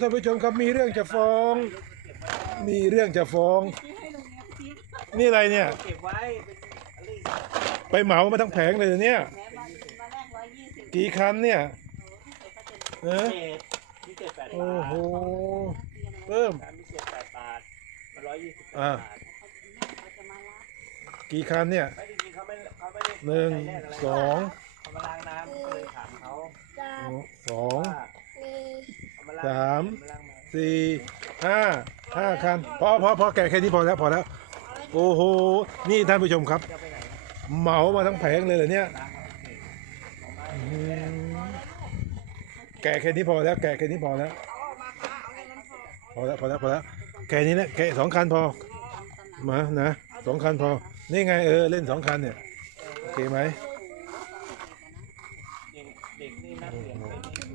ท่านผู้ชมครับมีเรื่องจะฟ้อง มีเรื่องจะฟ้อง นี่อะไรเนี่ย เก็บไว้เป็นอะไรไปเหมามาทั้งแผงเลยเนี่ยแม้มามาแรกร้อยยี่สิบกี่คันเนี่ยเออเศษพิเศษแปดโอ้บาทโหเพิ่มการพิเศษแปดบาทมาร้อยยี่สิบอ่า บาทเขาจะมารับกี่คันเนี่ยไม่จริงๆเขาไม่เขาไม่ได้หนึ่งใช้แรกอะไรสองเขามาล้างน้ำก็เลยถามเขาสองว่าเอมาล้ง สามสี่ห้าห้าคันพอพอพอแกะแค่นี้พอแล้วพอแล้ว โอ้โห นี่ท่านผู้ชมครับ เหมามาทั้งแผงเลยเหรอเนี่ยแกะแค่นี้พอแล้ว แกะแค่นี้พอแล้วพอแล้วพอแล้วพอแล้วแกะนี้นะแกะสองคันพอมานะสองคันพอ นี่ไงเออเล่นสองคันเนี่ยโอเคไหมเด็กนี่น่าเสีย